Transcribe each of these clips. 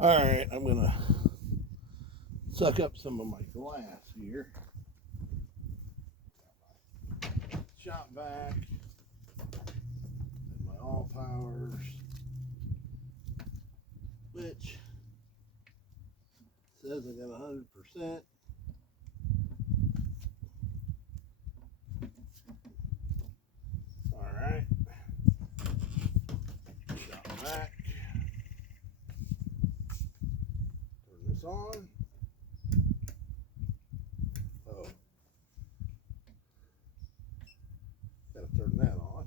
Alright, I'm going to suck up some of my glass here. Shop vac and my all powers, which says I got 100%. Alright, shop vac. Turn this on. Oh, gotta turn that on.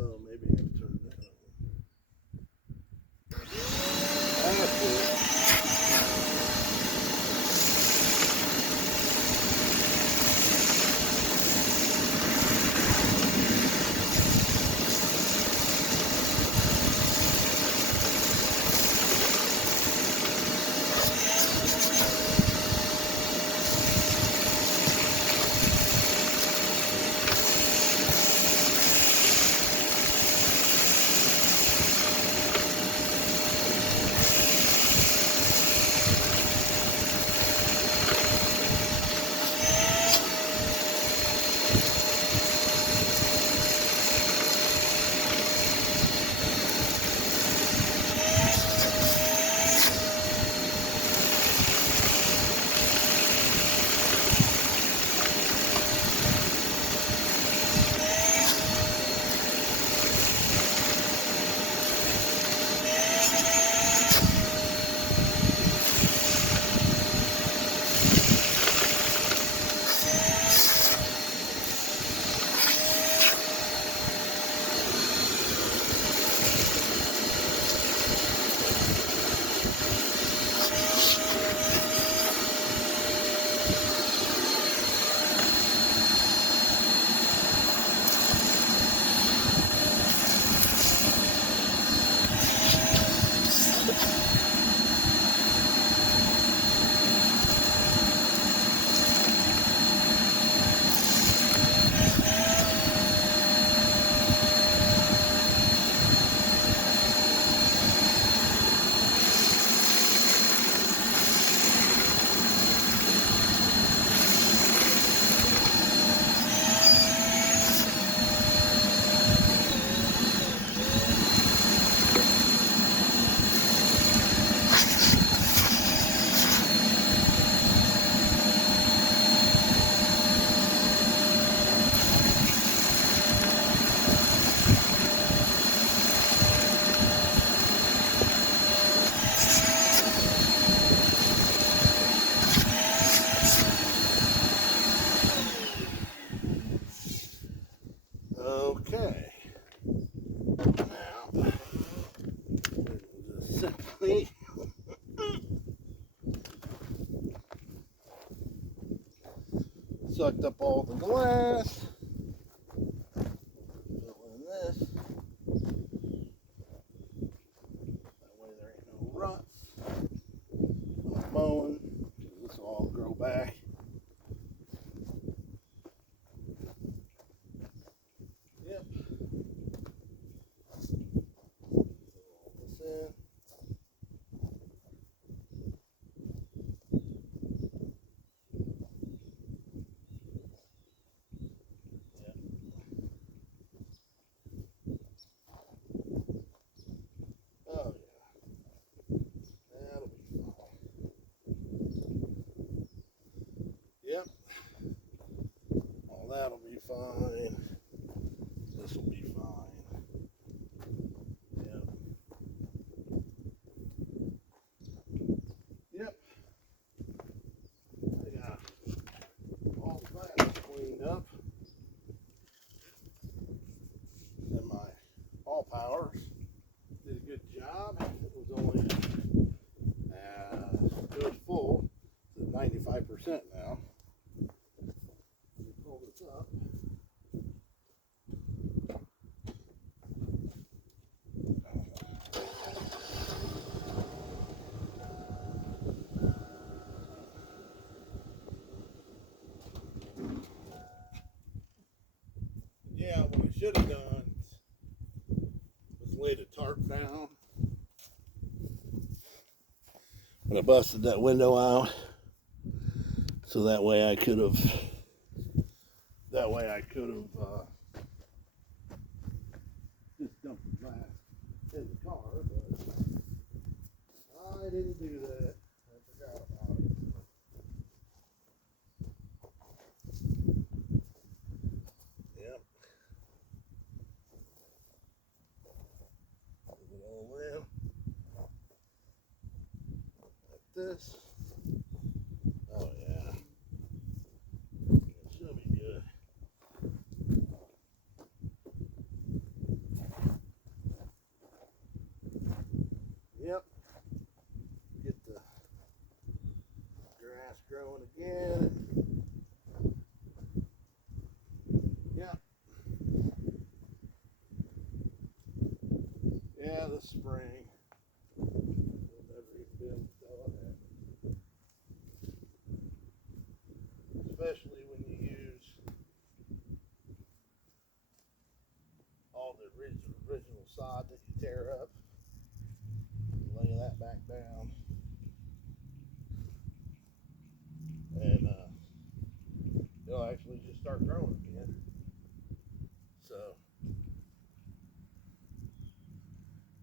Oh, maybe I gotta turn that on. That's it. Okay. Now, just simply sucked up all the glass. Fill in this. That way there ain't no ruts. No mowing. This will all grow back. Yep. Fill all this in. Oh yeah. That'll be fine. Yep. All that'll be fine. This will be fine. Yep. Yep. I got all that cleaned up. And my all powers did a good job. It was only it was full. It's at 95% now. Let me pull this up. should have done was laid a tarp down when I busted that window out, so that way I could have just dumped the glass in the car, but I didn't do that. I forgot about it. Yep. Move it all in. Like this. Oh yeah. It should be good. Yep. Get the grass growing again. Yep. Yeah, the spring. We'll never even be able to tell what happened. Especially when you use all the original sod that you tear up. Lay that back down. And it'll actually just start growing again. So,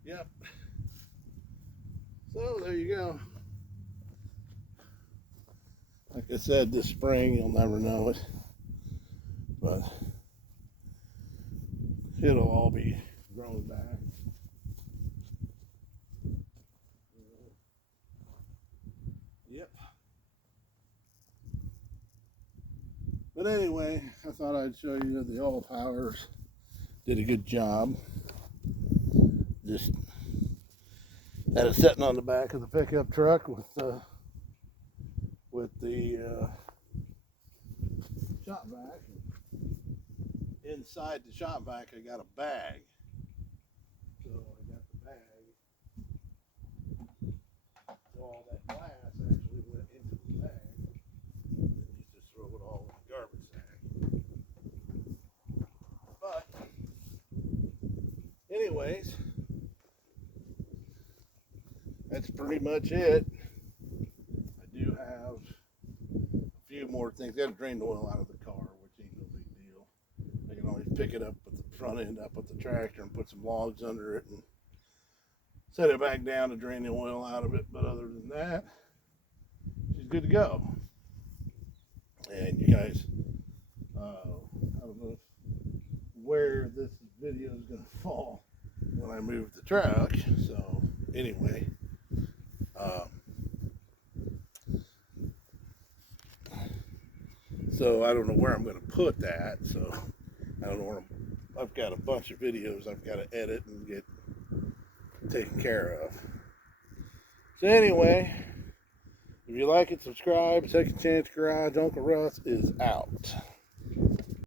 yep. So there you go. Like I said, this spring you'll never know it, but it'll all be growing back. Yep. But anyway, I thought I'd show you the All Powers did a good job. Just had it sitting on the back of the pickup truck with the shop vac. Inside the shop vac, I got a bag. So I got the bag. So all that glass actually went into the bag. Then you just throw it all in the garbage sack. But anyways, that's pretty much it. I do have a few more things. Got to drain the oil out of the car, which ain't no big deal. I can always pick it up with the front end up with the tractor and put some logs under it and set it back down to drain the oil out of it. But other than that, she's good to go. And you guys, I don't know where this video is going to fall when I move the truck. So anyway, so I don't know where I'm going to put that. So I don't know where I've got a bunch of videos I've got to edit and get taken care of. So anyway, if you like it, subscribe. Second Chance Garage, Uncle Russ is out.